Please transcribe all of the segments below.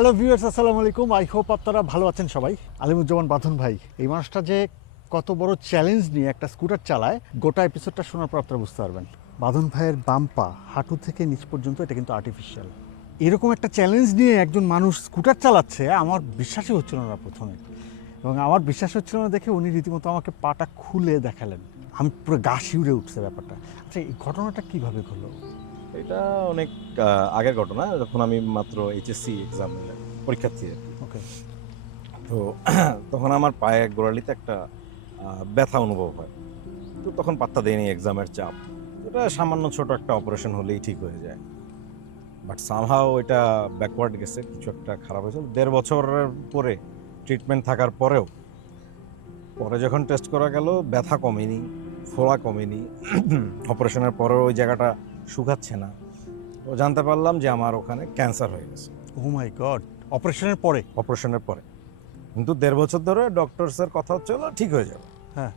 Hello viewers আসসালামু আলাইকুম। I hope আপনারা ভালো আছেন সবাই। আলিমুজ্জামান বাঁধন ভাই, এই মানুষটা যে কত বড় চ্যালেঞ্জ নিয়ে একটা স্কুটার চালায়, গোটা এপিসোডটা শোনার পর আপনারা বুঝতে পারবেন। বাঁধন ভাইয়ের বাম পা হাঁটু থেকে নিচ পর্যন্ত, এটা কিন্তু আর্টিফিশিয়াল এরকম একটা চ্যালেঞ্জ নিয়ে একজন মানুষ স্কুটার চালাচ্ছে, আমার বিশ্বাসই হচ্ছিল না প্রথমে। এবং আমার বিশ্বাস হচ্ছিল না দেখে উনি রীতিমতো আমাকে পাটা খুলে দেখালেন। আমি পুরো গা শিউরে উঠছে ব্যাপারটা। আচ্ছা এই ঘটনাটা কীভাবে ঘটলো? এটা অনেক আগের ঘটনা যখন আমি মাত্র এইচএসসি এক্সাম পরীক্ষার্থী আর কি। ওকে তো তখন আমার পায়ে গোড়ালিতে একটা ব্যথা অনুভব হয়। তো তখন পাত্তা দেয়নি এক্সামের চাপ। এটা সামান্য ছোট একটা অপারেশন হলেই ঠিক হয়ে যায়। বাট সামহাও এটা ব্যাকওয়ার্ড গেছে কিছু একটা খারাপ হয়েছে। দেড় বছরের পরে ট্রিটমেন্ট থাকার পরেও পরে যখন টেস্ট করা গেল ব্যথা কমেনি ফোলা কমেনি। অপারেশনের পরেও ওই জায়গাটা শুকাচ্ছে না। তো জানতে পারলাম যে আমার ওখানে ক্যান্সার হয়ে গেছে। ও মাই গড অপারেশনের পরে? অপারেশনের পরে। কিন্তু দেড় বছর ধরে ডক্টরসের কথা হচ্ছে হলো ঠিক হয়ে যাবে। হ্যাঁ।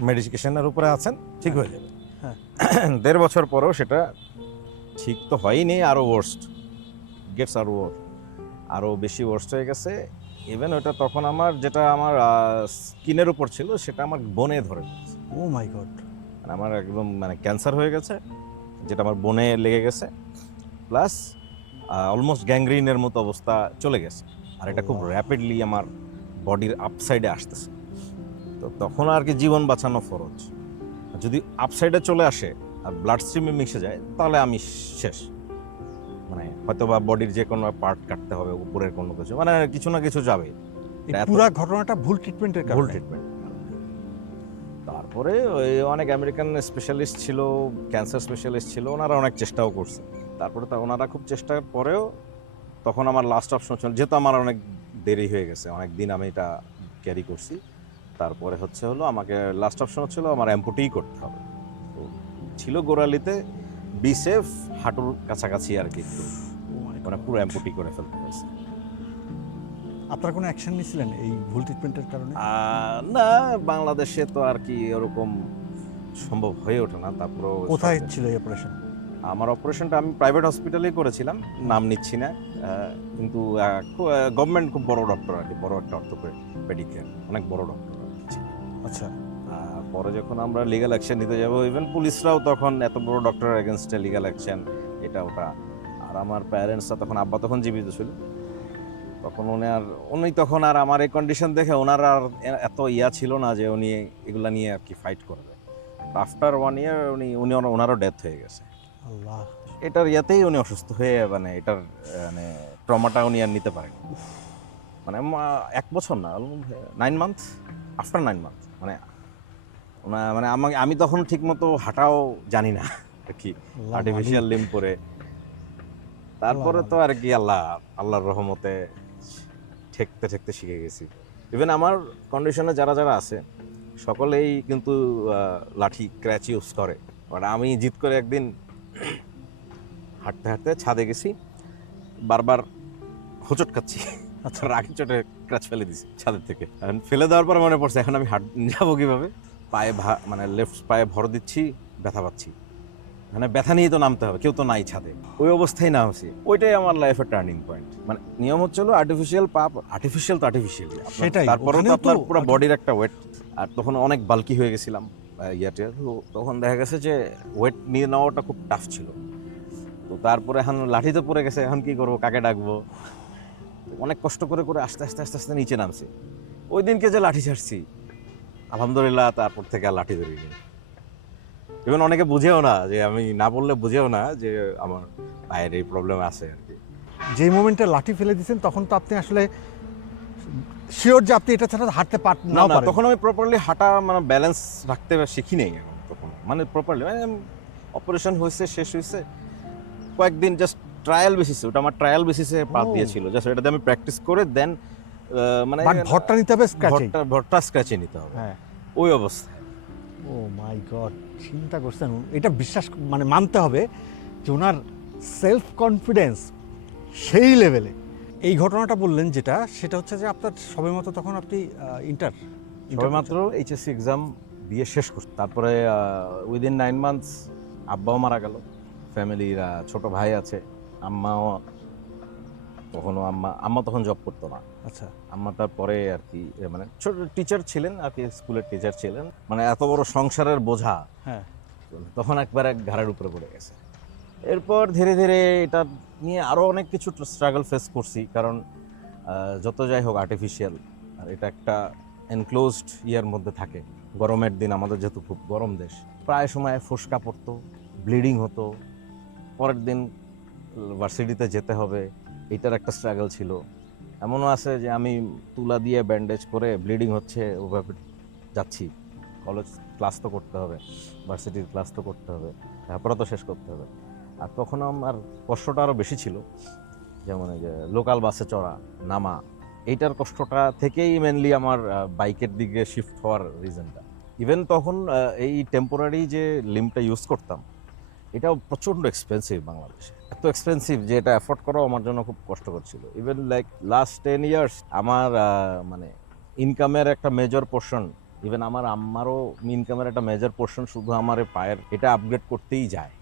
মেডিকেশনের উপরে আছেন ঠিক হয়ে যাবে। হ্যাঁ। দেড় বছর পরেও সেটা ঠিক তো হয়নি আরও ওয়ার্স্ট গেটস আরও ওয়ার্স্ট আরও বেশি ওয়ার্স্ট হয়ে গেছে। ইভেন ওটা তখন আমার যেটা আমার স্কিনের উপর ছিল সেটা আমার বনে ধরে। ও মাই গড আমার একদম মানে ক্যান্সার হয়ে গেছে। যেটা আমার বনে লেগে গেছে প্লাস অলমোস্ট গ্যাংগ্রিনের মতো অবস্থা চলে গেছে। আর এটা খুব র্যাপিডলি আমার বডির আপসাইডে আসতেছে। তো তখন আর কি জীবন বাঁচানো ফরজ। যদি আপসাইডে চলে আসে আর ব্লাড স্ট্রিমে মিশে যায় তাহলে আমি শেষ। মানে হয়তো বা বডির যে কোনো পার্ট কাটতে হবে উপরের কোনো কিছু মানে কিছু না কিছু যাবে পুরা ঘটনাটা ভুল ট্রিটমেন্টের ভুল ট্রিটমেন্ট তারপরে ওই অনেক আমেরিকান স্পেশালিস্ট ছিল ক্যান্সার স্পেশালিস্ট ছিল ওনারা অনেক চেষ্টাও করছে। তারপরে তা ওনারা খুব চেষ্টার পরেও তখন আমার লাস্ট অপশন ছিল যেহেতু আমার অনেক দেরি হয়ে গেছে অনেক দিন আমি এটা ক্যারি করছি। তারপরে হচ্ছে হলো আমাকে লাস্ট অপশন ছিল আমার অ্যাম্পুটিই করতে হবে। তো ছিল গোড়ালিতে বি সেফ হাঁটুর কাছাকাছি আর কি। Oh. মানে পুরো অ্যাম্পুটি করে ফেলতে হয়েছে। আপনারা কোনো অ্যাকশন নিয়েছিলেন এই ভুল ট্রিটমেন্টের কারণে? না বাংলাদেশে তো আর কি ওরকম সম্ভব হয়ে ওঠে না তারপরে কোথায় ছিল এই অপারেশন আমার অপারেশনটা আমি প্রাইভেট হসপিটালেই করেছিলাম নাম নিচ্ছি না কিন্তু গভর্নমেন্ট খুব বড় ডক্টর আর কি বড় একটা অর্থোপেডিকের অনেক বড় ডক্টর আচ্ছা। পরে যখন আমরা লিগাল অ্যাকশন নিতে যাব ইভেন পুলিশরাও তখন এত বড় ডক্টরের এগেনস্টে লিগাল অ্যাকশন এটা ওটা। আর আমার প্যারেন্টসরা তখন আব্বা তখন জীবিত ছিল। তখন উনি আর উনি তখন আর আমার এই কন্ডিশন দেখে ওনার আর এত ইয়া ছিল না যে উনি এগুলা নিয়ে আর কি ফাইট করবে। আফটার ওয়ান ইয়ার উনি উনি ওনারও ডেথ হয়ে গেছে। আল্লাহ। এটার ইয়াতেই উনি অসুস্থ হয়ে মানে এটার মানে ট্রমাটা উনি আর নিতে পারেন। মানে এক বছর না nine month after nine month মানে ওনা- মানে আমাকে আমি তখন ঠিক মতো হাঁটাও জানি না আর কি আর্টিফিশিয়াল লিম করে তারপরে তো আর কি আল্লাহ আল্লাহর রহমতে ঠেকতে ঠেকতে শিখে গেছি। ইভেন আমার কন্ডিশনে যারা যারা আছে, সকলেই কিন্তু লাঠি ক্র্যাচ ইউজ করে। বাট আমি জিত করে একদিন হাঁটতে হাঁটতে ছাদে গেছি, বারবার হোঁচট খাচ্ছি। আচ্ছা রাখি চটে ক্র্যাচ ফেলে দিছি ছাদের থেকে। ফেলে দেওয়ার পর মনে পড়ছে, এখন আমি হাঁট, যাব কীভাবে? পায়ে মানে লেফট পায়ে ভর দিচ্ছি, ব্যথা পাচ্ছি। মানে ব্যথা নিয়ে তো নামতে হবে কেউ তো নাই ছাদে। ওই অবস্থায় নামছি। ওইটাই আমার লাইফের টার্নিং পয়েন্ট মানে নিয়ম হচ্ছে হলো আর্টিফিশিয়াল পাপ আর্টিফিশিয়াল তো আর্টিফিশিয়াল সেটাই, তারপরে তো আপনার পুরো বডির একটা ওয়েট আর তখন অনেক বালকি হয়ে গেছিলাম ইয়াতে। তো তখন দেখা গেছে যে ওয়েট নিয়ে নেওয়াটা খুব টাফ ছিল। তো তারপরে এখন লাঠি তো পড়ে গেছে এখন কি করব কাকে ডাকবো? অনেক কষ্ট করে করে আস্তে আস্তে আস্তে আস্তে নিচে নামছি। ওই দিনকে যে লাঠি ছাড়ছি আলহামদুলিল্লাহ তারপর থেকে আর লাঠি ধরিনি। ইভেন অনেকে বুঝেও না যে আমি না বললে বুঝেও না যে আমার পায়ের এই প্রবলেম আছে আর কি। যে মোমেন্টে লাঠি ফেলে দিয়েছেন তখন তো আপনি আসলে শিওর যে আপনি এটা ছাড়া হাঁটতে পার না তখন আমি প্রপারলি হাঁটা মানে ব্যালেন্স রাখতে শিখি নেই এখন তখন। মানে প্রপারলি মানে অপারেশন হয়েছে শেষ হয়েছে কয়েকদিন জাস্ট ট্রায়াল বেসিসে ওটা আমার ট্রায়াল বেসিসে পা। দিয়েছিল। জাস্ট এটাতে আমি প্র্যাকটিস করে দেন মানে ভরটা নিতে হবে স্ক্র্যাচিং ভরটা ভরটা স্ক্র্যাচে নিতে হবে। হ্যাঁ। ওই অবস্থায় ও মাই গড, চিন্তা করছেন, এটা বিশ্বাস মানে মানতে হবে যে ওনার সেলফ কনফিডেন্স সেই লেভেলে এই ঘটনাটা বললেন যেটা, সেটা হচ্ছে যে আপনার সবে সবেমাত্র তখন আপনি ইন্টার সবেমাত্র এইচএসসি এক্সাম দিয়ে শেষ করছি। তারপরে উইদিন নাইন মান্থস আব্বাও মারা গেল। ফ্যামিলির ছোট ভাই আছে, আম্মাও তখনও আম্মা আম্মা তখন জব করতো না। আচ্ছা। আম্মা তারপরে আর কি মানে ছোট টিচার ছিলেন আর কি স্কুলের টিচার ছিলেন। মানে এত বড় সংসারের বোঝা। হ্যাঁ। তখন একবার এক ঘাড়ের উপরে পড়ে গেছে। এরপর ধীরে ধীরে এটা নিয়ে আরও অনেক কিছু স্ট্রাগল ফেস করছি কারণ যত যাই হোক আর্টিফিশিয়াল আর এটা একটা এনক্লোজড ইয়ার মধ্যে থাকে। গরমের দিন আমাদের যেহেতু খুব গরম দেশ প্রায় সময় ফোসকা পড়তো ব্লিডিং হতো। পরের দিন ভার্সিটিতে যেতে হবে। এটার একটা স্ট্রাগল ছিল। এমনও আছে যে আমি তুলা দিয়ে ব্যান্ডেজ করে ব্লিডিং হচ্ছে, ওভাবে যাচ্ছি। কলেজ ক্লাস তো করতে হবে ভার্সিটির ক্লাস তো করতে হবে, তারপরে তো শেষ করতে হবে। আর তখন আমার কষ্টটা আরও বেশি ছিল, যেমন যে লোকাল বাসে চড়া, নামা, এইটার কষ্টটা থেকেই মেনলি আমার বাইকের দিকে শিফট হওয়ার রিজনটা ইভেন তখন এই টেম্পোরারি যে লিমটা ইউজ করতাম এটাও প্রচণ্ড এক্সপেন্সিভ বাংলাদেশে। এত এক্সপেন্সিভ যে এটা অ্যাফোর্ড করাও আমার জন্য খুব কষ্টকর ছিল। Even like last ten years আমার মানে ইনকামের একটা মেজর পোর্শন ইভেন আমার আম্মারও ইনকামের একটা মেজর পোর্শন শুধু আমার পায়ের এটা আপগ্রেড করতেই যায়।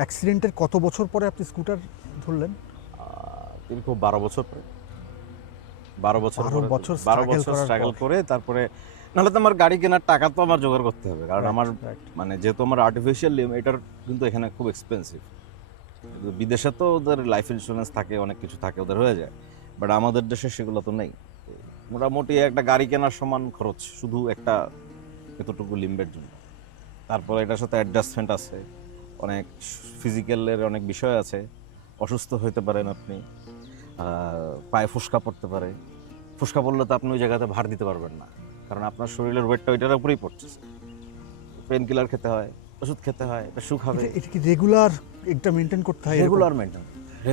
অ্যাক্সিডেন্টের কত বছর পরে আপনি স্কুটার ধরলেন? দীর্ঘ বারো বছর পরে। বারো বছর 12 বছর বারো বছর স্ট্রাগল করে তারপরে নাহলে তো আমার গাড়ি কেনার টাকা তো আমার জোগাড় করতে হবে। কারণ আমার. মানে যেহেতু আমার আর্টিফিশিয়াল লিম এটার কিন্তু এখানে খুব এক্সপেন্সিভ বিদেশে তো ওদের লাইফ ইন্স্যুরেন্স থাকে অনেক কিছু থাকে ওদের হয়ে যায়। বাট আমাদের দেশে সেগুলো তো নেই। মোটামুটি একটা গাড়ি কেনার সমান খরচ শুধু একটা এতটুকু লিম্বের জন্য। তারপরে এটার সাথে অ্যাডজাস্টমেন্ট আছে। অনেক ফিজিক্যালের অনেক বিষয় আছে। অসুস্থ হতে পারেন আপনি পায়ে ফুসকা পড়তে পারে। ফুসকা পড়লে তো আপনি ওই জায়গাতে ভার দিতে পারবেন না। কারণ আপনার শরীরের ওয়েটটা ওইটার উপরেই পড়ছে। পেন কিলার খেতে হয় ওষুধ খেতে হয় এটা শুকাবে এটা- এটা কি রেগুলার এটা মেনটেন করতে হয় রেগুলার মেনটেন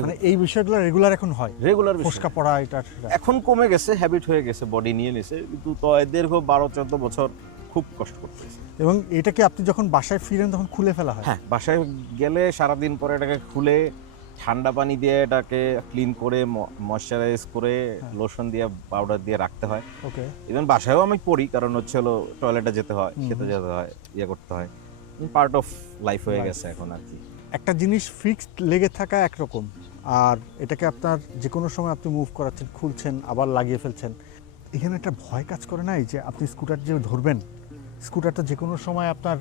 মানে এই বিষয়গুলো রেগুলার এখন হয়? রেগুলার ফোসকা পড়া এটা এখন কমে গেছে হ্যাবিট হয়ে গেছে বডি নিয়ে নিছে কিন্তু তো দীর্ঘ বারো চোদ্দ বছর খুব কষ্ট করতেছে। এবং এটাকে আপনি যখন বাসায় ফিরেন তখন খুলে ফেলা হয়? হ্যাঁ বাসায় গেলে সারাদিন পরে এটাকে খুলে ঠান্ডা পানি দিয়ে এটাকে ক্লিন করে ময়শ্চারাইজ করে হ্যাঁ। লোশন দিয়ে পাউডার দিয়ে রাখতে হয়। ওকে ইভেন বাসায়ও আমি পড়ি কারণ হচ্ছে হলো টয়লেটে যেতে হয় খেতে যেতে হয় ইয়ে করতে হয়। পার্ট অফ লাইফ হয়ে গেছে এখন আর কি। একটা জিনিস ফিক্সড লেগে থাকা একরকম আর এটাকে আপনার যে কোনো সময় আপনি মুভ করাচ্ছেন খুলছেন আবার লাগিয়ে ফেলছেন। এখানে একটা ভয় কাজ করে নাই যে আপনি স্কুটার যে ধরবেন স্কুটারটা যে কোনো সময় আপনার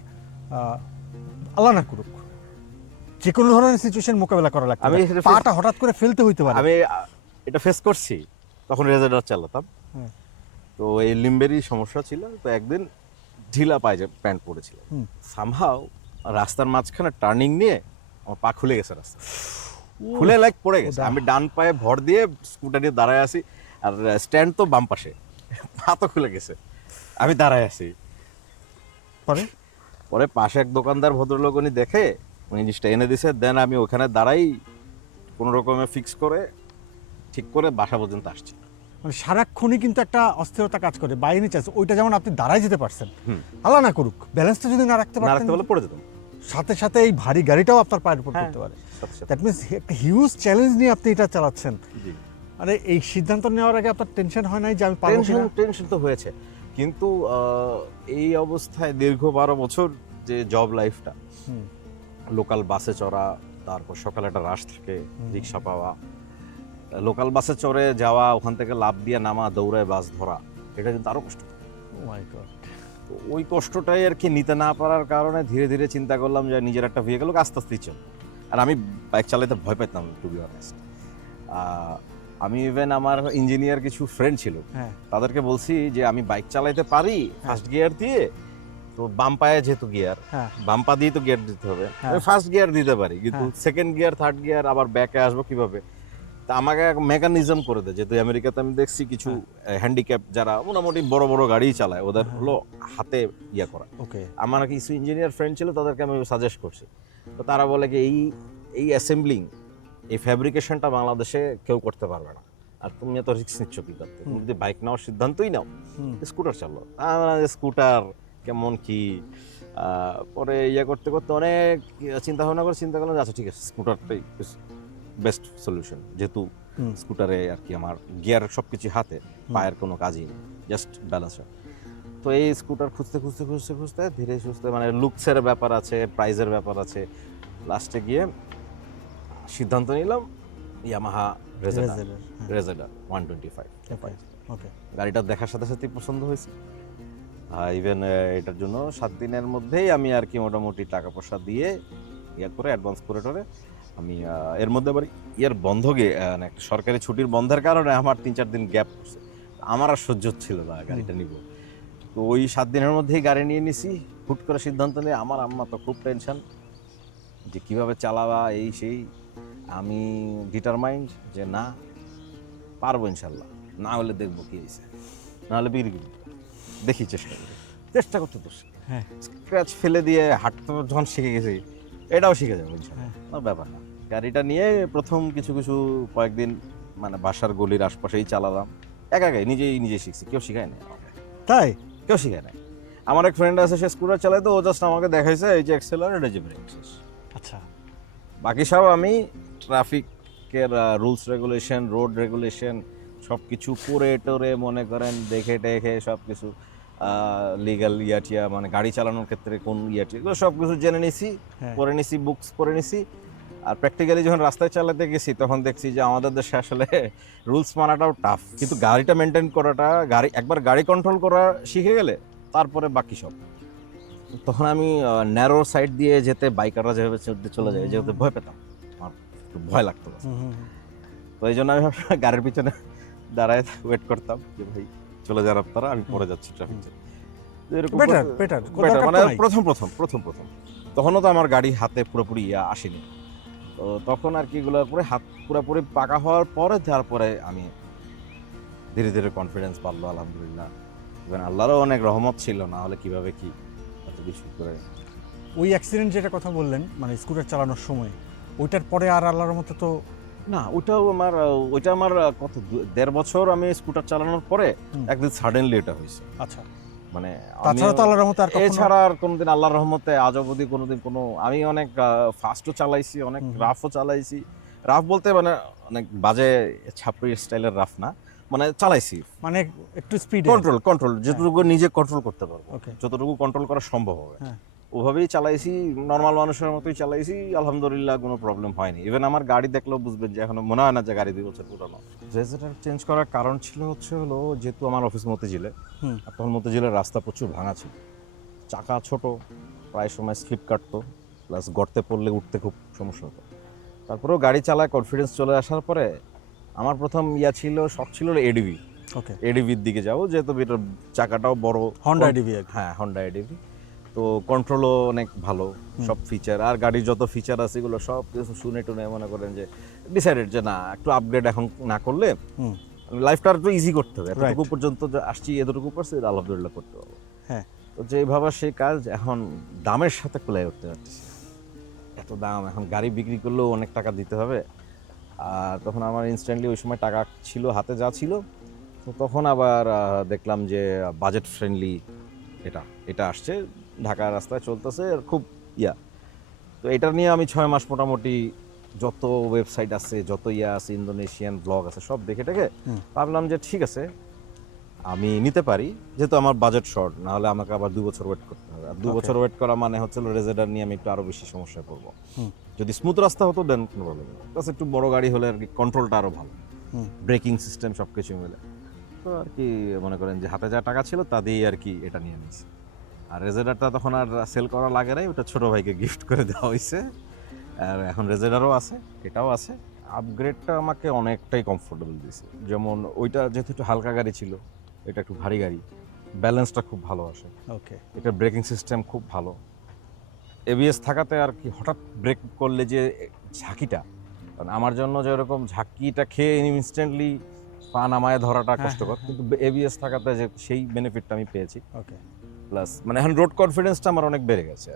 না করুক। যে কোনো ধরনের সিচুয়েশন মোকাবেলা করা লাগবে আমি পাটা হঠাৎ করে ফেলতে হইতে পারে। আমি এটা ফেস করছি তখন রেজার্টার চালাতাম। তো এই লিম্বেরই সমস্যা ছিল তো একদিন ঢিলা পায়ে প্যান্ট পরেছিল সামহাও রাস্তার মাঝখানে টার্নিং নিয়ে আমার পা খুলে গেছে রাস্তা খুলে লাইক পড়ে গেছে। আমি ডান পায়ে ভর দিয়ে স্কুটার নিয়ে দাঁড়ায় আছি আর স্ট্যান্ড তো বাম পাশে। পা তো খুলে গেছে। আমি দাঁড়ায় আছি। পরে? পরে পাশে এক দোকানদার ভদ্রলোক উনি দেখে উনি জিনিসটা এনে দিছে দেন আমি ওখানে দাঁড়াই কোনো রকমে ফিক্স করে ঠিক করে বাসা পর্যন্ত আসছি মানে সারাক্ষণই কিন্তু একটা অস্থিরতা কাজ করে বাইরে চান্স ওইটা যেমন আপনি দাঁড়ায় যেতে পারছেন। আল্লাহ না করুক ব্যালেন্সটা যদি না রাখতে পারতেন বলে পড়ে যেতাম সাথে সাথে এই ভারী গাড়িটাও আপনার পায়ের উপর হ্যাঁ। পড়তে পারে। দ্যাট মিনস একটা হিউজ চ্যালেঞ্জ নিয়ে আপনি এটা চালাচ্ছেন। আরে এই সিদ্ধান্ত নেওয়ার আগে আপনার টেনশন হয় নাই যে আমি পারব টেনশন টেনশন তো হয়েছে কিন্তু এই অবস্থায় দীর্ঘ বারো বছর যে জব লাইফটা হুম। লোকাল বাসে চড়া তারপর সকালে একটা রাশ থাকে রিক্সা পাওয়া। লোকাল বাসে চড়ে যাওয়া ওখান থেকে লাভ দিয়ে নামা দৌড়ায় বাস ধরা এটা কিন্তু আরও কষ্ট। Oh ওই কষ্টটাই আর কি নিতে না পারার কারণে ধীরে ধীরে চিন্তা করলাম যে নিজের একটা ভেহিকেল আস্তে আস্তে চল আর আমি বাইক চালাতে ভয় পেতাম টু বি অনেস্ট আমি ইভেন আমার ইঞ্জিনিয়ার কিছু ফ্রেন্ড ছিল। হ্যাঁ। তাদেরকে বলছি যে আমি বাইক চালাইতে পারি ফার্স্ট গিয়ার দিয়ে তো বাম পায়ে যেহেতু গিয়ার হ্যাঁ। বাম পা দিয়ে তো গিয়ার দিতে হবে। হ্যাঁ। আমি ফার্স্ট গিয়ার দিতে পারি কিন্তু। সেকেন্ড গিয়ার থার্ড গিয়ার আবার ব্যাকে আসব কীভাবে? তা আমাকে এক মেকানিজম করে দেয় যেহেতু আমেরিকাতে আমি দেখছি কিছু হ্যান্ডিক্যাপ যারা মোটামুটি বড় বড় গাড়ি চালায় ওদের হ্যাঁ। হলো হাতে ইয়া করা। ওকে আমার কিছু ইঞ্জিনিয়ার ফ্রেন্ড ছিল তাদেরকে আমি সাজেস্ট করছি। তো তারা বলে কি এই এই অ্যাসেম্বলিং এই ফ্যাব্রিকেশনটা বাংলাদেশে কেউ করতে পারবে না। আর তুমি এত রিস্ক নিচ্ছ কি করতে? তুমি যদি বাইক নেওয়ার সিদ্ধান্তই নাও স্কুটার চালো স্কুটার কেমন কি? পরে ইয়ে করতে করতে অনেক চিন্তা ভাবনা করে চিন্তা করলাম যে আচ্ছা ঠিক আছে স্কুটারটাই বেস্ট সলিউশন যেহেতু স্কুটারে আর কি আমার গিয়ার সব কিছু হাতে পায়ের কোনো কাজই নেই জাস্ট ব্যালেন্স তো এই স্কুটার খুঁজতে খুঁজতে খুঁজতে খুঁজতে ধীরে সুস্থে মানে লুকসের ব্যাপার আছে প্রাইজের ব্যাপার আছে। লাস্টে গিয়ে সিদ্ধান্ত নিলাম ইয়ামাহা Razer, হ্যাঁ। ওয়ান টোয়েন্টি ফাইভ গাড়িটা দেখার সাথে সাথে পছন্দ হয়েছে। ইভেন এটার জন্য সাত দিনের মধ্যেই আমি আর কি মোটামুটি টাকা পয়সা দিয়ে ইয়ে করে অ্যাডভান্স করে টরে আমি এর মধ্যে আবার ইয়ার বন্ধ গিয়ে মানে একটা সরকারি ছুটির বন্ধের কারণে আমার তিন চার দিন গ্যাপ আমার আর সহ্য ছিল না গাড়িটা নিব। তো ওই সাত দিনের মধ্যেই গাড়ি নিয়ে নিছি। হুট করে সিদ্ধান্ত নিয়ে আমার আম্মা তো খুব টেনশন যে কীভাবে চালাবা এই সেই। আমি ডিটারমাইন্ড যে না পারব ইনশাল্লাহ। না হলে দেখব কি হয়েছে না হলে বিক্রি করব। দেখি চেষ্টা করি। চেষ্টা করতে তো। হ্যাঁ। স্ক্র্যাচ ফেলে দিয়ে হাঁটতে যখন শিখে গেছি এটাও শিখে যাব হ্যাঁ। ব্যাপার না। গাড়িটা নিয়ে প্রথম কিছু কিছু কয়েকদিন মানে বাসার গলির আশপাশেই চালালাম। একা একাই নিজেই নিজে শিখছি। কেউ শিখায় না তাই? কেউ শিখায় না আমার এক ফ্রেন্ড আছে সে স্কুটার চালায় তো ও জাস্ট আমাকে দেখাইছে এই যে এক্সেলার এটা যে ব্রেক আচ্ছা। বাকি সব আমি ট্রাফিকের রুলস রেগুলেশন রোড রেগুলেশন সব কিছু পড়ে টরে মনে করেন দেখে টেখে সব কিছু লিগাল ইয়াটিয়া মানে গাড়ি চালানোর ক্ষেত্রে কোন ইয়াটিয়া এগুলো সব কিছু জেনে নিছি হ্যাঁ। পড়ে নিছি বুকস পড়ে নিছি। আর প্র্যাকটিক্যালি যখন রাস্তায় চালাতে গেছি তখন দেখছি যে আমাদের দেশে আসলে রুলস মানাটাও টাফ কিন্তু গাড়িটা মেনটেন করাটা গাড়ি একবার গাড়ি কন্ট্রোল করা শিখে গেলে তারপরে বাকি সব। তখন আমি ন্যারো সাইড দিয়ে যেতে বাইকাররা যেভাবে চলতে- চলে যায় যেহেতু ভয় পেতাম আমার ভয় লাগতো। তো এই জন্য আমি গাড়ির পিছনে দাঁড়ায় ওয়েট করতাম যে ভাই চলে যান আপনারা আমি পরে যাচ্ছি ট্রাফিক এরকম মানে প্রথম প্রথম প্রথম প্রথম। তখনও তো আমার গাড়ি হাতে পুরোপুরি ইয়া আসেনি। তো তখন আর কি এগুলো করে হাত পুরোপুরি পাকা হওয়ার পরে তারপরে আমি ধীরে ধীরে কনফিডেন্স পারল আলহামদুলিল্লাহ। ইভেন আল্লাহরও অনেক রহমত ছিল না হলে কীভাবে কি এত কিছু করে। ওই অ্যাক্সিডেন্ট যেটা কথা বললেন মানে স্কুটার চালানোর সময় ওইটার পরে আর আল্লাহর মতো তো না ওইটাও আমার ওইটা আমার কত দেড় বছর আমি স্কুটার চালানোর পরে একদিন সাডেনলি এটা হয়েছে। আচ্ছা। মানে তাছাড়া তো আল্লাহর মতো আর এছাড়া আর কোনোদিন আল্লাহর রহমতে আজ অবধি কোনোদিন কোনো আমি অনেক ফাস্টও চালাইছি অনেক। রাফও চালাইছি। রাফ বলতে মানে অনেক বাজে ছাপড়ি স্টাইলের রাফ না মানে চালাইছি। মানে একটু স্পিড কন্ট্রোল কন্ট্রোল যতটুকু নিজে কন্ট্রোল করতে পারব। যতটুকু কন্ট্রোল করা সম্ভব হবে। হ্যাঁ। ওভাবেই চালাইছি নর্মাল মানুষের মতোই চালাইছি আলহামদুলিল্লাহ কোনো প্রবলেম হয়নি। ইভেন আমার গাড়ি দেখলেও বুঝবেন যে এখনও মনে হয় না যে গাড়ি দুই বছর পুরানো। রেজেটার চেঞ্জ করার কারণ ছিল হচ্ছে হলো যেহেতু আমার অফিস মতিঝিলে। আর তখন মতিঝিলের রাস্তা প্রচুর ভাঙা ছিল। চাকা ছোট প্রায় সময় স্লিপ কাটতো প্লাস গর্তে পড়লে উঠতে খুব সমস্যা হতো। তারপরেও গাড়ি চালায় কনফিডেন্স চলে আসার পরে আমার প্রথম ইয়া ছিল শখ ছিল এডিভি ওকে এডিভির দিকে যাব যেহেতু এটার চাকাটাও বড়। হন্ডা ডিভি আর কি। হ্যাঁ হন্ডা এডিভি তো কন্ট্রোলও অনেক ভালো সব ফিচার আর গাড়ির যত ফিচার আছে এগুলো সব কিছু শুনে টুনে মনে করেন যে ডিসাইডেড যে না একটু আপগ্রেড এখন না করলে লাইফটা একটু ইজি করতে হবে. এতটুকু পর্যন্ত যে আসছি এতটুকু করছি এটা আলহামদুলিল্লাহ করতে পারব। হ্যাঁ। তো যেভাবে সেই কাজ এখন দামের সাথে কোলাই উঠতে পারতেছি এত দাম এখন গাড়ি বিক্রি করলেও অনেক টাকা দিতে হবে। আর তখন আমার ইনস্ট্যান্টলি ওই সময় টাকা ছিল হাতে যা ছিল তো তখন আবার দেখলাম যে বাজেট ফ্রেন্ডলি এটা এটা আসছে। ঢাকা রাস্তায় চলতেছে আর খুব ইয়া। তো এটা নিয়ে আমি ছয় মাস মোটামুটি যত ওয়েবসাইট আছে যত ইয়া আছে ইন্দোনেশিয়ান ব্লগ আছে সব দেখে টেকে ভাবলাম যে ঠিক আছে আমি নিতে পারি যেহেতু আমার বাজেট শর্ট না হলে আমাকে আবার দু বছর ওয়েট করতে হবে। আর দু বছর ওয়েট করা মানে হচ্ছে রেজেডার নিয়ে আমি একটু আরও বেশি সমস্যায় পড়ব। যদি স্মুথ রাস্তা হতো দেন কোনো প্রবলেম প্লাস একটু বড় গাড়ি হলে আর কি কন্ট্রোলটা আরও ভালো। ব্রেকিং সিস্টেম সব কিছু মিলে। তো আর কি মনে করেন যে হাতে যা টাকা ছিল তা দিয়েই আর কি এটা নিয়ে নিয়েছি। আর রেজেডারটা তখন আর সেল করা লাগে নাই ওটা ছোট ভাইকে গিফট করে দেওয়া হয়েছে আর এখন রেজেডারও আছে এটাও আছে। আপগ্রেডটা আমাকে অনেকটাই কমফোর্টেবল দিয়েছে যেমন ওইটা যেহেতু একটু হালকা গাড়ি ছিল এটা একটু ভারী গাড়ি ব্যালেন্সটা খুব ভালো আসে। ওকে এটা ব্রেকিং সিস্টেম খুব ভালো। এবিএস থাকাতে আর কি হঠাৎ ব্রেক করলে যে ঝাঁকিটা কারণ আমার জন্য যেরকম ঝাঁকিটা খেয়ে ইনস্ট্যান্টলি পা নামায় ধরাটা হ্যাঁ, কষ্টকর হ্যাঁ, কিন্তু এবিএস থাকাতে যে সেই বেনিফিটটা আমি পেয়েছি। ওকে প্লাস মানে এখন রোড কনফিডেন্সটা আমার অনেক বেড়ে গেছে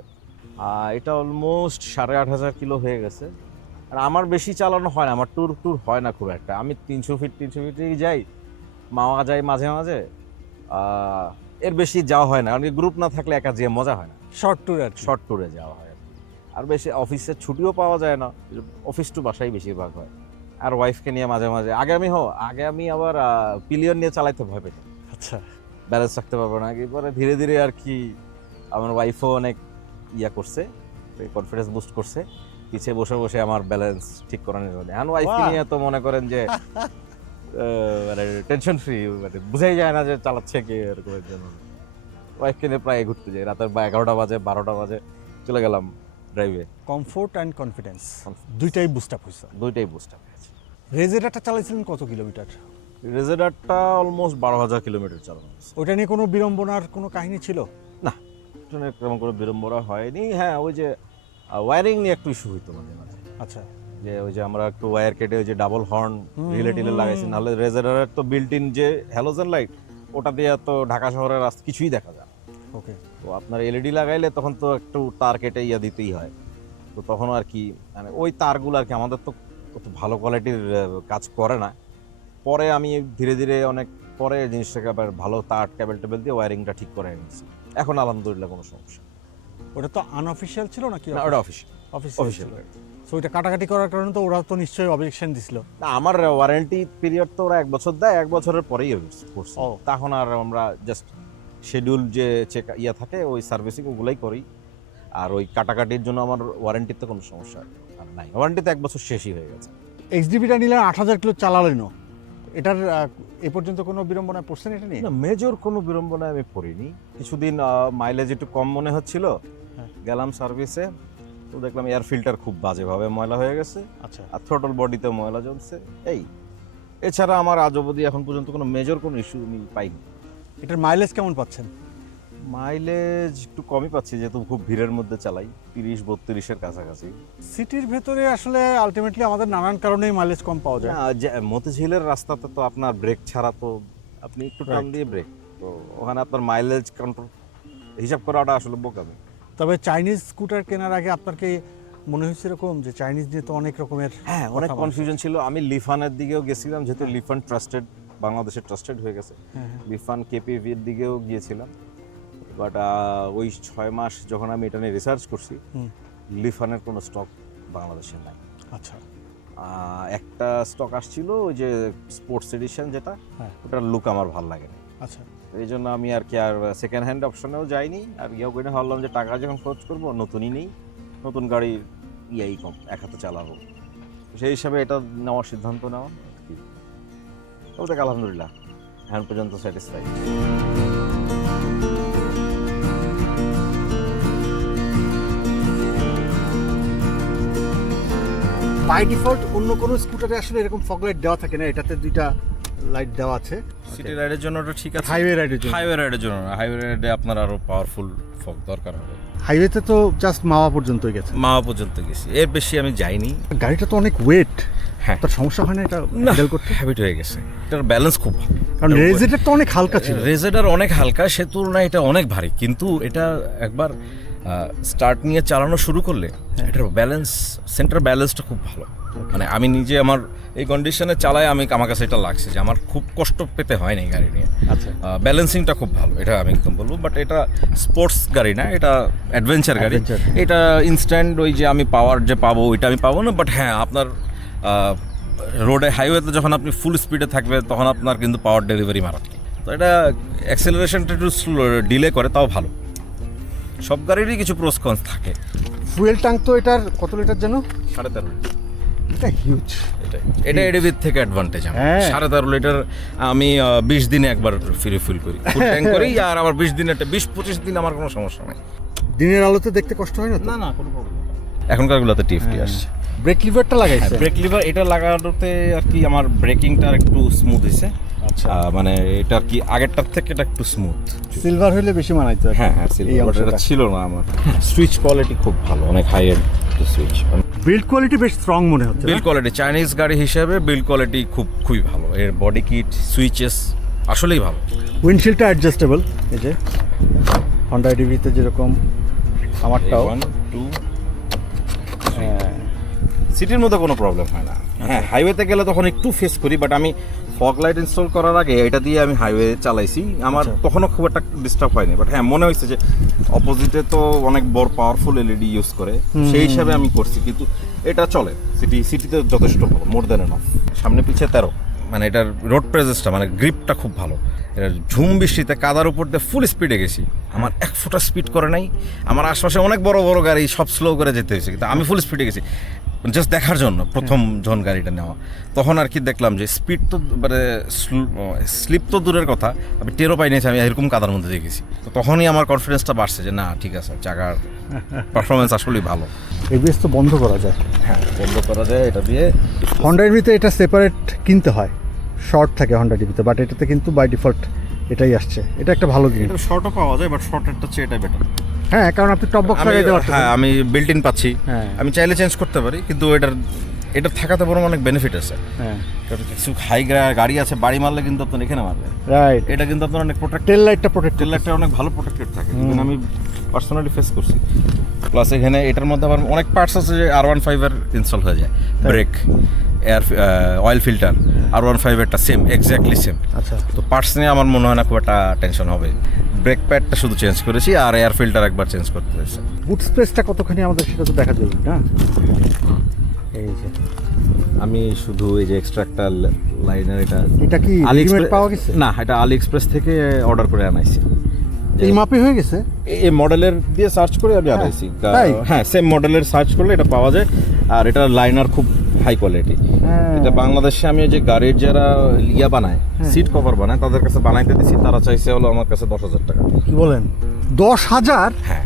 আর এটা অলমোস্ট সাড়ে আট হাজার কিলো হয়ে গেছে। আর আমার বেশি চালানো হয় না আমার ট্যুর ট্যুর হয় না খুব একটা। আমি তিনশো ফিট তিনশো ফিটেই যাই মাওয়া যাই মাঝে মাঝে। এর বেশি যাওয়া হয় না কারণ গ্রুপ না থাকলে একা যেয়ে মজা হয় না। শর্ট ট্যুর আর শর্ট ট্যুরে যাওয়া হয় আর বেশি অফিসের ছুটিও পাওয়া যায় না অফিস টু বাসাই বেশিরভাগ হয়। আর ওয়াইফকে নিয়ে মাঝে মাঝে আগে আমি হো আগে আমি আবার পিলিয়ন নিয়ে চালাইতে ভয় পেতাম আচ্ছা। ব্যালেন্স রাখতে পারব না। এরপরে ধীরে ধীরে আর কি আমার ওয়াইফও অনেক ইয়া করছে কনফিডেন্স বুস্ট করছে। পিছে বসে বসে আমার ব্যালেন্স ঠিক করে নিল এখন ওয়াইফ। নিয়ে তো মনে করেন যে মানে টেনশন ফ্রি মানে বুঝাই যায় না যে চালাচ্ছে কি এরকমের জন্য ওয়াইফকে নিয়ে প্রায় ঘুরতে যাই। রাতের বা এগারোটা বাজে বারোটা বাজে চলে গেলাম ড্রাইভে কমফোর্ট অ্যান্ড কনফিডেন্স দুইটাই বুস্ট আপ হয়েছে। দুইটাই বুস্টার হয়েছে। রেজেরাটা চালাইছিলেন কত কিলোমিটার রেজেডারটা অলমোস্ট বারো হাজার কিলোমিটার চালানো হয়েছে। ওটা নিয়ে কোনো বিড়ম্বনার কোনো কাহিনী ছিল? না ট্রেনে তেমন করে বিড়ম্বনা হয়নি। হ্যাঁ ওই যে ওয়ারিং নিয়ে একটু ইস্যু হইতো মাঝে মাঝে। আচ্ছা। যে ওই যে আমরা একটু ওয়্যার কেটে ওই যে ডাবল হর্ন রিলে টিলে লাগাইছি। নাহলে রেজারের তো বিল্ট ইন যে হ্যালোজেন লাইট ওটা দিয়ে তো ঢাকা শহরের রাস্তা কিছুই দেখা যায় ওকে। তো আপনার এলইডি লাগাইলে তখন তো একটু তার কেটে ইয়া দিতেই হয়। তো তখন আর কি মানে ওই তারগুলো আর কি আমাদের তো ভালো কোয়ালিটির কাজ করে না। পরে আমি ধীরে ধীরে অনেক পরে জিনিসটাকে আবার ভালো তার কেবল টেবেল দিয়ে ওয়ারিংটা ঠিক করে নিয়েছি এখন আলহামদুলিল্লাহ কোনো সমস্যা ওটা তো আনঅফিসিয়াল ছিল নাকি না ওটা অফিসিয়াল অফিসিয়াল সো ওইটা কাটাকাটি করার কারণে তো ওরা তো নিশ্চয়ই অবজেকশন দিছিল। না আমার ওয়ারেন্টি পিরিয়ড তো ওরা এক বছর দেয় এক বছরের পরেই করছে তখন আর আমরা জাস্ট শিডিউল যে চেক ইয়া থাকে ওই সার্ভিসিং ওগুলাই করি। আর ওই কাটাকাটির জন্য আমার ওয়ারেন্টিতে কোনো সমস্যা আর নাই। ওয়ারেন্টিতে এক বছর শেষই হয়ে গেছে। এইচডিবিটা নিলেন আট হাজার কিলো চালালেনও। এটার এ পর্যন্ত কোনো বিড়ম্বনায় পড়ছেন এটা নিয়ে? না মেজর কোনো বিড়ম্বনায় আমি পড়িনি। কিছুদিন মাইলেজ একটু কম মনে হচ্ছিল। হ্যাঁ। গেলাম সার্ভিসে তো দেখলাম এয়ার ফিল্টার খুব বাজেভাবে ময়লা হয়ে গেছে। আচ্ছা। আর থ্রোটল বডিতে ময়লা জ্বলছে এই। এছাড়া আমার আজ অবধি এখন পর্যন্ত কোনো মেজর কোনো ইস্যু আমি পাইনি। এটার মাইলেজ কেমন পাচ্ছেন? মাইলেজ একটু কমই পাচ্ছি যেহেতু খুব ভিড়ের মধ্যে চালাই তিরিশ বত্রিশের কাছাকাছি। সিটির ভেতরে আসলে আলটিমেটলি আমাদের নানান কারণেই মাইলেজ কম পাওয়া যায়। মতিঝিলের রাস্তাতে তো আপনার ব্রেক ছাড়া তো আপনি একটু টান দিয়ে ব্রেক তো ওখানে আপনার মাইলেজ কন্ট্রোল হিসাব করাটা আসলে বোকামি। তবে চাইনিজ স্কুটার কেনার আগে আপনার কি মনে হয়েছে এরকম যে চাইনিজ নিয়ে তো অনেক রকমের হ্যাঁ অনেক কনফিউশন ছিল। আমি লিফানের দিকেও গেছিলাম যেহেতু লিফান ট্রাস্টেড বাংলাদেশে ট্রাস্টেড হয়ে গেছে। হ্যাঁ, হ্যাঁ। লিফান কেপিভির দিকেও গিয়েছিলাম। বাট ওই ছয় মাস যখন আমি এটা নিয়ে রিসার্চ করছি লিফানের কোনো স্টক বাংলাদেশে নাই। আচ্ছা। একটা স্টক আসছিল ওই যে স্পোর্টস এডিশন যেটা হ্যাঁ। ওটার লুক আমার ভালো লাগে না আচ্ছা। এই জন্য আমি আর কি আর সেকেন্ড হ্যান্ড অপশনেও যাইনি আর ইয়েও করে ভাবলাম যে টাকা যখন খরচ করব নতুনই নেই নতুন গাড়ি ইয়াই কম এক হাতে চালাবো। সেই হিসাবে এটা নেওয়ার সিদ্ধান্ত নেওয়া আর কি। তবে দেখ আলহামদুলিল্লাহ এখন পর্যন্ত স্যাটিসফাই বাই ডিফল্ট অন্য কোনো স্কুটারে আসলে এরকম ফগ লাইট দেওয়া থাকে না এটাতে দুইটা লাইট দেওয়া আছে। সিটি রাইডের জন্য ওটা ঠিক আছে। হাইওয়ে রাইডের জন্য। হাইওয়ে রাইডের জন্য হাইওয়ে রাইডে আপনার আরও পাওয়ারফুল ফগ দরকার হবে। হাইওয়েতে তো জাস্ট মাওয়া পর্যন্তই গেছে। মাওয়া পর্যন্ত গেছি এর বেশি আমি যাইনি। গাড়িটা তো অনেক ওয়েট হ্যাঁ। তার সমস্যা হয় না এটা হ্যান্ডেল করতে? হ্যাবিট হয়ে গেছে। এটার ব্যালেন্স খুব ভালো। কারণ রেজেটার তো অনেক হালকা ছিল। রেজেডার অনেক হালকা সে তুলনায় এটা অনেক ভারী। কিন্তু এটা একবার স্টার্ট নিয়ে চালানো শুরু করলে এটার ব্যালেন্স সেন্টার ব্যালেন্সটা খুব ভালো। মানে আমি নিজে আমার এই কন্ডিশনে চালাই আমি আমার কাছে এটা লাগছে যে আমার খুব কষ্ট পেতে হয় না এই গাড়ি নিয়ে। আচ্ছা। ব্যালেন্সিংটা খুব ভালো এটা আমি একদম বলব। বাট এটা স্পোর্টস গাড়ি না এটা অ্যাডভেঞ্চার গাড়ি। এটা ইনস্ট্যান্ট ওই যে আমি পাওয়ার যে পাবো ওইটা আমি পাবো না। বাট হ্যাঁ আপনার রোডে হাইওয়েতে যখন আপনি ফুল স্পিডে থাকবে তখন আপনার কিন্তু পাওয়ার ডেলিভারি মারাত্মক। তো এটা অ্যাক্সেলারেশনটা একটু ডিলে করে তাও ভালো। সব গাড়িরই কিছু প্রোসকন্স থাকে। ফুয়েল ট্যাঙ্ক তো এটার কত লিটার যেন সাড়ে তেরো এটা হিউজ এটা এডিবির থেকে অ্যাডভান্টেজ আমার। হ্যাঁ। সাড়ে তেরো লিটার আমি বিশ দিনে একবার ফিরে ফিল করি। ফুল ট্যাঙ্ক করি আর আমার বিশ দিনে বিশ পঁচিশ দিন আমার কোনো সমস্যা নেই। দিনের আলোতে দেখতে কষ্ট হয় না না না কোনো প্রবলেম এখনকার গুলোতে টিএফটি আসছে। ব্রেক লিভারটা লাগাইছে? ব্রেক লিভার এটা লাগানোতে আর কি আমার ব্রেকিংটা একটু স্মুথ হয়েছে আচ্ছা। মানে এটা কি আগেরটার থেকে এটা একটু স্মুথ সিলভার হলে বেশি মানাইতো হ্যাঁ। হ্যাঁ সিলভার এটা ছিল না আমার। সুইচ কোয়ালিটি খুব ভালো অনেক high end switch build quality বেশ স্ট্রং মনে হচ্ছে বিল্ড কোয়ালিটি চাইনিজ গাড়ি হিসেবে বিল্ড কোয়ালিটি খুব খুবই ভালো। এর বডি কিট সুইচেস আসলেই ভালো। উইন্ডশিল্ডটা অ্যাডজাস্টেবল এই যে। হন্ডা ডিভিতে যেরকম আমারটাও। ওয়ান টু সিটির মধ্যে কোনো প্রবলেম হয় না। হ্যাঁ হাইওয়েতে গেলে তখন একটু ফেস করি বাট আমি ফগ লাইট ইনস্টল করার আগে এটা দিয়ে আমি হাইওয়ে চালাইছি। আমার আচ্ছা। তখনও খুব একটা ডিস্টার্ব হয়নি বাট হ্যাঁ মনে হয়েছে যে অপোজিটে তো অনেক বড় পাওয়ারফুল এলইডি ইউজ করে। সেই হিসাবে আমি করছি কিন্তু এটা চলে। সিটি সিটিতে যথেষ্ট ভালো মোর দেন এনাফ সামনে পিছিয়ে তেরো। মানে এটার রোড প্রেজেসটা মানে গ্রিপটা খুব ভালো। এটা ঝুম বৃষ্টিতে কাদার উপর দিয়ে ফুল স্পিডে গেছি। আমার এক ফুটা স্পিড করে নাই। আমার আশপাশে অনেক বড় বড় গাড়ি সব স্লো করে যেতে হয়েছে কিন্তু আমি ফুল স্পিডে গেছি। জাস্ট দেখার জন্য প্রথম জন গাড়িটা নেওয়া তখন আর কি দেখলাম যে স্পিড তো মানে স্লিপ তো দূরের কথা আমি টেরও পাই নিয়েছি আমি এরকম কাদার মধ্যে দেখেছি তো তখনই আমার কনফিডেন্সটা বাড়ছে যে না ঠিক আছে চাকার পারফরমেন্স আসলেই ভালো। এবিএস তো বন্ধ করা যায়। হ্যাঁ বন্ধ করা যায় এটা দিয়ে। হন্ডা ডিবিতে এটা সেপারেট কিনতে হয়। শর্ট থাকে হন্ডা ডিবিতে বাট এটাতে কিন্তু বাই ডিফল্ট এটাই আসছে। এটা একটা ভালো জিনিস শর্টও পাওয়া যায় বাট শর্টেরটা চেয়ে এটা বেটার হ্যাঁ কারণ আপনি টপ বক্স লাগাইতে পারতেন হ্যাঁ আমি বিল্ট ইন পাচ্ছি। হ্যাঁ। আমি চাইলে চেঞ্জ করতে পারি কিন্তু এটার এটার থাকাতে বরং অনেক বেনিফিট আছে। হ্যাঁ। কিছু হাই গাড়ি আছে বাড়ি মারলে কিন্তু আপনার এখানে মারবে। রাইট এটা কিন্তু আপনার অনেক প্রোটেক্ট টেল লাইটটা প্রোটেক্ট টেল লাইটটা অনেক ভালো প্রোটেক্টেড থাকে। ইভেন আমি পার্সোনালি ফেস করছি। প্লাস এখানে এটার মধ্যে আবার অনেক পার্টস আছে যে আর ওয়ান ফাইভের ইনস্টল হয়ে যায়। ব্রেক এয়ার অয়েল ফিল্টার আর ওয়ান ফাইভেরটা সেম এক্স্যাক্টলি সেম আচ্ছা। তো পার্টস নিয়ে আমার মনে হয় না খুব একটা টেনশন হবে। ব্রেক প্যাডটা শুধু চেঞ্জ করেছি আর এয়ার ফিল্টার একবার চেঞ্জ করতে হয়েছে। বুট স্পেসটা কতখানি আমাদের সেটা তো দেখা জরুরি না? এই যে। আমি শুধু এই যে এক্সট্রা একটা লাইনার এটা এটা কি পাওয়া গেছে? না এটা আলি এক্সপ্রেস থেকে অর্ডার করে আনাইছি। এই মাপে হয়ে গেছে? এই মডেলের দিয়ে সার্চ করে আমি হ্যাঁ, আনাইছি? হ্যাঁ সেম মডেলের সার্চ করলে এটা পাওয়া যায়। আর এটা লাইনার খুব হাই কোয়ালিটি হ্যাঁ। এটা বাংলাদেশে আমি ওই যে গাড়ির যারা ইয়া বানায় হ্যাঁ। সিট কভার বানায় তাদের কাছে বানাইতে দিছি তারা চাইছে হলো আমার কাছে দশ হাজার টাকা। কি বলেন? দশ হাজার? হ্যাঁ।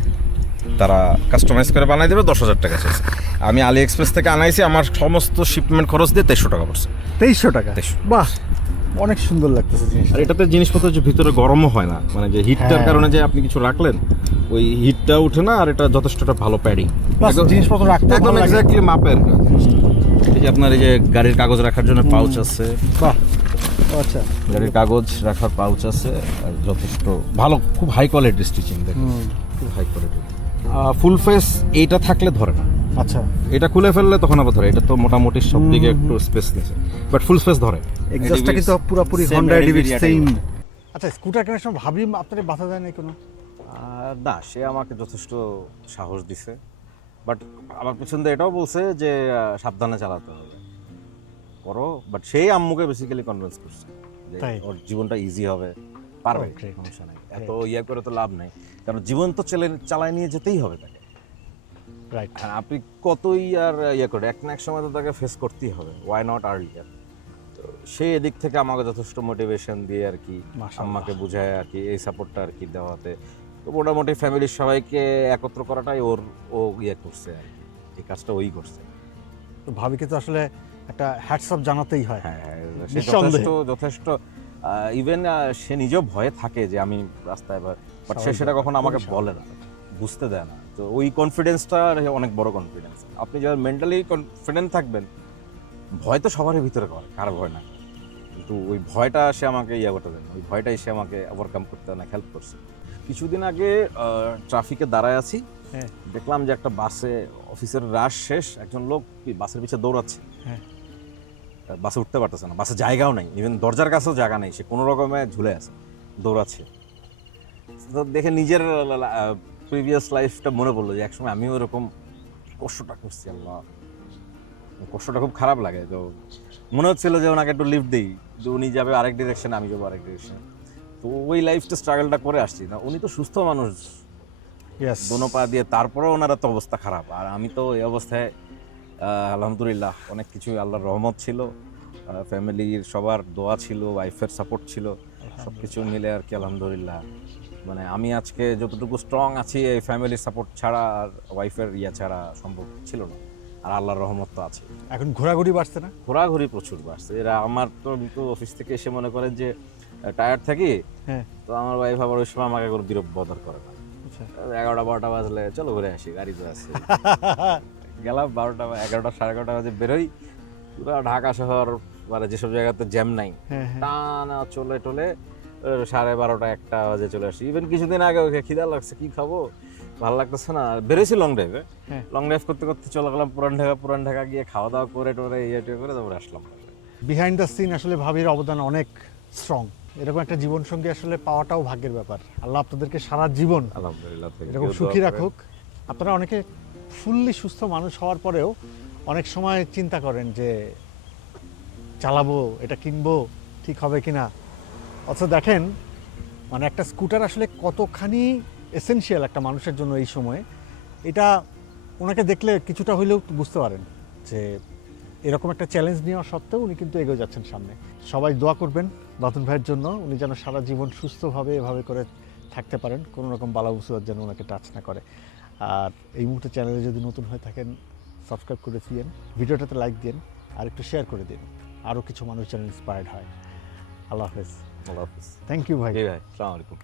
তারা কাস্টমাইজ করে বানাই দেবে দশ হাজার টাকা চাইছে। আমি আলি এক্সপ্রেস থেকে আনাইছি আমার সমস্ত শিপমেন্ট খরচ দিয়ে তেইশশো টাকা পড়ছে। তেইশশো টাকা? 2300 বাহ। অনেক সুন্দর লাগতেছে জিনিসটা। আর এটাতে জিনিসপত্র যে ভিতরে গরমও হয় না। মানে যে হিটটার হ্যাঁ। কারণে যে আপনি কিছু রাখলেন ওই হিটটা উঠে না আর এটা যথেষ্ট একটা ভালো প্যাডিং। জিনিসপত্র রাখতে একদম এক্স্যাক্টলি মাপের এই যে আপনার এই যে গাড়ির কাগজ রাখার জন্য পাউচ আছে। বাহ আচ্ছা। গাড়ির কাগজ রাখার পাউচ আছে আর যথেষ্ট ভালো খুব হাই কোয়ালিটি স্টিচিং দেখেন। খুব হাই কোয়ালিটি ফুল ফেস এইটা থাকলে ধরে না। আচ্ছা। এটা খুলে ফেললে তখন আবার ধরে। এটা তো মোটামুটি সব দিকে একটু স্পেস নিয়েছে বাট ফুল স্পেস ধরে। এক্সস্টটা কিন্তু পুরোপুরি হন্ডা ডিভিড সেম আচ্ছা স্কুটার কেনার সময় ভাবি আপনার বাধা দেয় না কোনো? না সে আমাকে যথেষ্ট সাহস দিছে। বাট আমার পেছন দিয়ে এটাও বলছে যে সাবধানে চালাতে হবে। করো বাট সেই আম্মুকে বেসিক্যালি কনভিন্স করছে যে তাই? ওর জীবনটা ইজি হবে পারবে সমস্যা নাই। এত ইয়ে করে তো লাভ নাই। কারণ জীবন তো চলে চালায় নিয়ে যেতেই হবে তাকে। রাইট আপনি কতই আর ইয়ে করে এক না এক সময় তো তাকে ফেস করতেই হবে। ওয়াই নট আর্লিয়ার সেই এদিক থেকে আমাকে যথেষ্ট মোটিভেশন দিয়ে আর কি। আম্মাকে বুঝায় আর কি এই সাপোর্টটা আর কি দেওয়াতে। তো মোটামুটি ফ্যামিলির সবাইকে একত্র করাটাই ওর ও ইয়ে করছে আর কি এই কাজটা ওই করছে। তো ভাবিকে তো আসলে একটা হ্যাটসঅপ জানাতেই হয়। হ্যাঁ যথেষ্ট যথেষ্ট ইভেন সে নিজেও ভয়ে থাকে যে আমি রাস্তায় বাট সে সেটা কখনো আমাকে বলে না বুঝতে দেয় না। তো ওই কনফিডেন্সটা অনেক বড় কনফিডেন্স আপনি যারা মেন্টালি কনফিডেন্ট থাকবেন ভয় তো সবারই ভিতরে করে কার ভয় না। কিন্তু ওই ভয়টা সে আমাকে ইয়ে করতে দেয় ওই ভয়টাই সে আমাকে ওভারকাম করতে অনেক হেল্প করছে। কিছুদিন আগে ট্রাফিকে দাঁড়ায় আছি। হ্যাঁ। দেখলাম যে একটা বাসে অফিসের রাশ শেষ একজন লোক কি বাসের পিছে দৌড়াচ্ছে? হ্যাঁ। বাসে উঠতে পারতেছে না। বাসে জায়গাও নেই। ইভেন দরজার কাছেও জায়গা নেই। সে কোনো রকমে ঝুলে আছে দৌড়াচ্ছে। তো দেখে নিজের প্রিভিয়াস লাইফটা মনে পড়ল যে একসময় আমিও এরকম কষ্টটা করছি আল্লাহ। কষ্টটা খুব খারাপ লাগে তো মনে হচ্ছিল যে ওনাকে একটু লিফট দিই তো উনি যাবে আরেক ডিরেকশন আমি যাব আরেক ডিরেকশন তো ওই লাইফটা স্ট্রাগলটা করে আসছি। না উনি তো সুস্থ মানুষ। ইয়েস দোনো পা দিয়ে তারপরেও ওনার তো অবস্থা খারাপ। আর আমি তো এই অবস্থায় আলহামদুলিল্লাহ অনেক কিছুই আল্লাহর রহমত ছিল। ফ্যামিলির সবার দোয়া ছিল ওয়াইফের সাপোর্ট ছিল। সব কিছু মিলে আর কি আলহামদুলিল্লাহ। মানে আমি আজকে যতটুকু স্ট্রং আছি এই ফ্যামিলির সাপোর্ট ছাড়া আর ওয়াইফের ইয়া ছাড়া সম্ভব ছিল না। আর আল্লাহর রহমত তো আছে এখন ঘোরাঘুরি বাড়ছে না? ঘোরাঘুরি প্রচুর বাড়ছে। এরা আমার তো তো অফিস থেকে এসে মনে করেন যে টায়ার্ড থাকি হ্যাঁ। তো আমার ওয়াইফ আবার ওই সময় আমাকে কোনো বিরোধ বদর করে না। আচ্ছা। এগারোটা বারোটা বাজলে চলো ঘুরে আসি গাড়ি তো আছে। গেলাম বারোটা এগারোটা সাড়ে এগারোটা বাজে বেরোই। পুরো ঢাকা শহর মানে যেসব জায়গাতে জ্যাম নাই হ্যাঁ হ্যাঁ। টানা চলে টলে সাড়ে বারোটা একটা বাজে চলে আসি। ইভেন কিছুদিন আগে ওকে খিদা লাগছে কি খাব? ভালো লাগতেছে না। বেরোইছি লং ড্রাইভে। লং ড্রাইভ করতে করতে চলে গেলাম পুরান ঢাকা পুরান ঢাকা গিয়ে খাওয়া দাওয়া করে টোরে ইয়ে টিয়ে করে তারপরে আসলাম। বিহাইন্ড দ্য সিন আসলে ভাবির অবদান অনেক স্ট্রং এরকম একটা জীবন সঙ্গী আসলে পাওয়াটাও ভাগ্যের ব্যাপার। আল্লাহ আপনাদেরকে সারা জীবন আলহামদুলিল্লাহ এরকম সুখী রাখুক। আপনারা অনেকে ফুললি সুস্থ মানুষ হওয়ার পরেও অনেক সময় চিন্তা করেন যে চালাবো এটা কিনবো ঠিক হবে কিনা? অথচ দেখেন মানে একটা স্কুটার আসলে কতখানি এসেনশিয়াল একটা মানুষের জন্য এই সময়ে। এটা ওনাকে দেখলে কিছুটা হইলেও বুঝতে পারেন যে এরকম একটা চ্যালেঞ্জ নেওয়া সত্ত্বেও উনি কিন্তু এগিয়ে যাচ্ছেন সামনে। সবাই দোয়া করবেন বাতুন ভাইয়ের জন্য উনি যেন সারা জীবন সুস্থভাবে এভাবে করে থাকতে পারেন কোনো রকম বালা মুসিবত যেন ওনাকে টাচ না করে। আর এই মুহূর্তে চ্যানেলে যদি নতুন হয়ে থাকেন সাবস্ক্রাইব করে দিন ভিডিওটাতে লাইক দিন আর একটু শেয়ার করে দিন আরও কিছু মানুষ যেন ইন্সপায়ার্ড হয়। আল্লাহ হাফেজ। আল্লাহ হাফিজ। থ্যাংক ইউ ভাই। ভাই সালাম আলাইকুম।